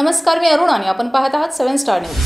नमस्कार, मी अरुण आणि आपण पाहत आहात 7 स्टार न्यूज।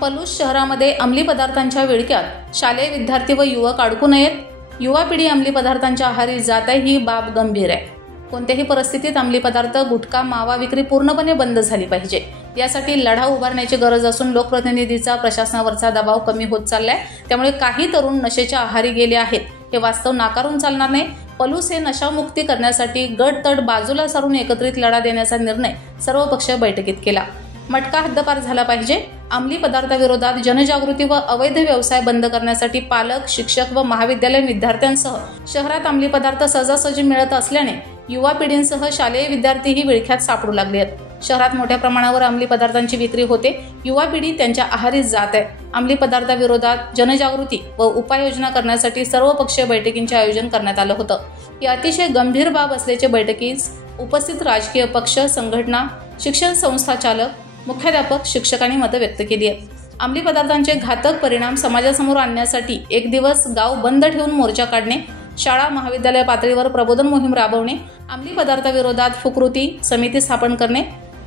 पलूस शहरामध्ये अंमली पदार्थांच्या विळख्यात शालेय विद्यार्थी व युवक अडकू नयेत। युवा पिढी अंमली पदार्थांच्या आहारी जात आहे ही बाब गंभीर आहे। कोणत्याही परिस्थितीत अंमली पदार्थ, गुटखा, मावा विक्री पूर्णपणे बंद झाली पाहिजे। यासाठी लढा उभारण्याची गरज असून लोकप्रतिनिधीचा प्रशासनावरचा दबाव कमी होत चाललाय। त्यामुळे काही तरुण नशेच्या आहारी गेले आहेत हे वास्तव नाकारून चालणार नाही। पलूस हे नशामुक्ती करण्यासाठी गट तट बाजूला सारून एकत्रित लढा देण्याचा निर्णय सर्वपक्षीय बैठकीत केला। मटका हद्दपार झाला पाहिजे। अंमली पदार्थाविरोधात जनजागृती व अवैध व्यवसाय बंद करण्यासाठी पालक, शिक्षक व महाविद्यालयीन विद्यार्थ्यांसह शहरात अंमली पदार्थ सहजासहजी मिळत असल्याने युवा पिढींसह शालेय विद्यार्थीही विळख्यात सापडू लागले आहेत। शहरात मोठ्या प्रमाणावर अंमली पदार्थांची विक्री होते। युवा पिढी त्यांच्या आहारी जात आहे। अंमली पदार्थाविरोधात जनजागृती व उपाययोजना करण्यासाठी सर्वपक्षीय बैठकींचे आयोजन करण्यात आलं होतं। ही अतिशय गंभीर बाब असल्याचे बैठकीस उपस्थित राजकीय पक्ष, संघटना, शिक्षण संस्था चालक, मुख्याध्यापक, शिक्षकांनी मतं व्यक्त केली आहेत। अंमली पदार्थांचे घातक परिणाम समाजासमोर आणण्यासाठी एक दिवस गाव बंद ठेवून मोर्चा काढणे, शाळा महाविद्यालय पातळीवर प्रबोधन मोहीम राबवणे, अंमली पदार्थाविरोधात फुकृती समिती स्थापन करणे,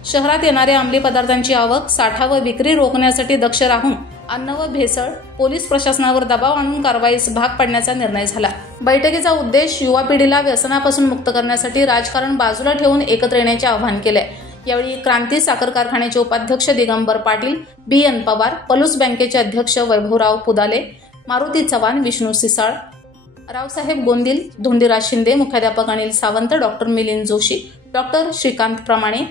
शहरात येणाऱ्या अंमली पदार्थांची आवक, साठा व विक्री रोखण्यासाठी दक्ष राहून अन्न व भेसळ, पोलीस प्रशासनावर दबाव आणून कारवाईस भाग पाडण्याचा निर्णय झाला। बैठकीचा उद्देश युवा पिढीला व्यसनापासून मुक्त करण्यासाठी राजकारण बाजूला ठेवून एकत्र येण्याचे आवाहन केले। यावेळी क्रांती साखर कारखान्याचे उपाध्यक्ष दिगंबर पाटील, BN पवार, पलूस बँकेचे अध्यक्ष वैभवराव पुदाले, मारुती चव्हाण, विष्णू सिसाळ, रावसाहेब गोंदिल, धोंडीराज शिंदे, मुख्याध्यापक अनिल सावंत, डॉक्टर मिलिंद जोशी, डॉक्टर श्रीकांत प्रमाणे,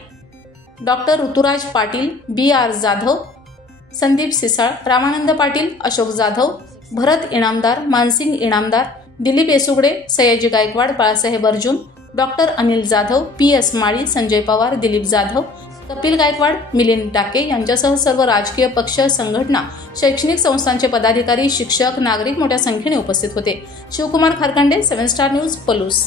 डॉक्टर ऋतुराज पाटील, BR जाधव, संदीप सिसाळ, रामानंद पाटील, अशोक जाधव, भरत इनामदार, मानसिंग इनामदार, दिलीप येसुगडे, सयाजी गायकवाड, बाळासाहेब अर्जुन, डॉक्टर अनिल जाधव, PS माळी, संजय पवार, दिलीप जाधव, कपिल गायकवाड, मिलिंद टाके यांच्यासह सर्व राजकीय पक्ष, संघटना, शैक्षणिक संस्थांचे पदाधिकारी, शिक्षक, नागरिक मोठ्या संख्येने उपस्थित होते। Shivkumar Kharkhande, 7 star news, Palus.